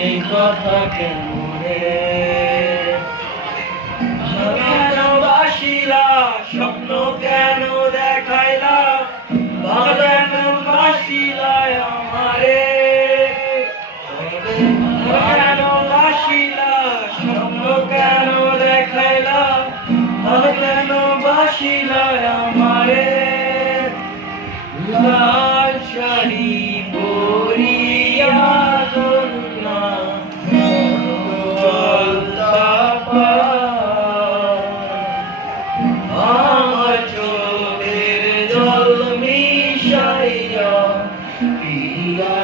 এই কথা কেমনে কেন বাসিলা স্বপ্ন কেন দেখাইলা কেন বাসিলা আমারে কেন বাসিলা স্বপ্ন কেন দেখাইলা কেন বাসিলা আমারে লাল শাড়ি পরিয়া কন্যা আমার চোখের জল মিশাইয়া পিয়া